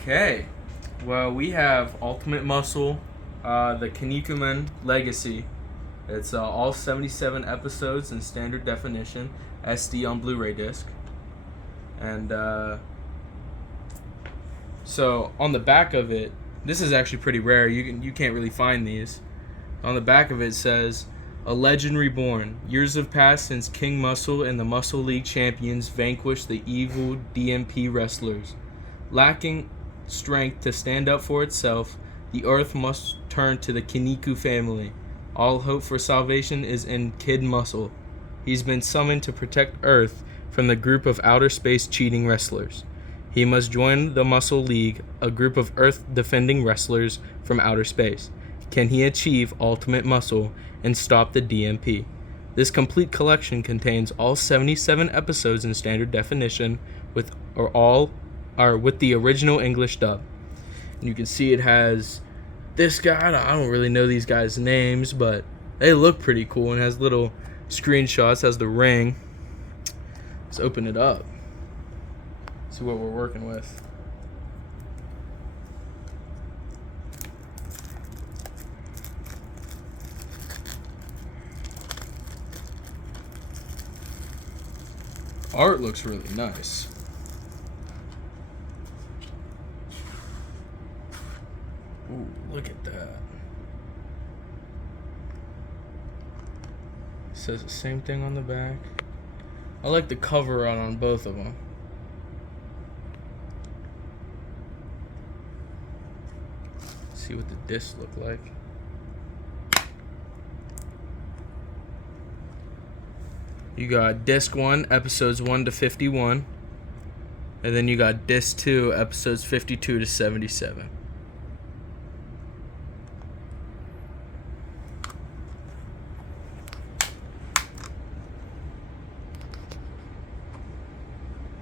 Okay. Well, we have Ultimate Muscle, the Kinnikuman Legacy. It's all 77 episodes in standard definition, SD on Bluray disc. And so on the back of it, this is actually pretty rare. You can't really find these. On the back of it says, "A legend reborn. Years have passed since King Muscle and the Muscle League champions vanquished the evil DMP wrestlers. Lacking strength to stand up for itself, the Earth must turn to the Kinnikuman family. All hope for salvation is in Kid Muscle. He's been summoned to protect Earth from the group of outer space cheating wrestlers. He must join the Muscle League, a group of Earth-defending wrestlers from outer space. Can he achieve ultimate muscle and stop the DMP? This complete collection contains all 77 episodes in standard definition with the original English dub." And you can see it has this guy. I don't really know these guys' names, but they look pretty cool, and has little screenshots, has the ring. Let's open it up. See what we're working with. Art looks really nice. Ooh, look at that. Says the same thing on the back. I like the cover art on both of them. See what the discs look like. You got disc 1, episodes 1 to 51. And then you got disc 2, episodes 52 to 77.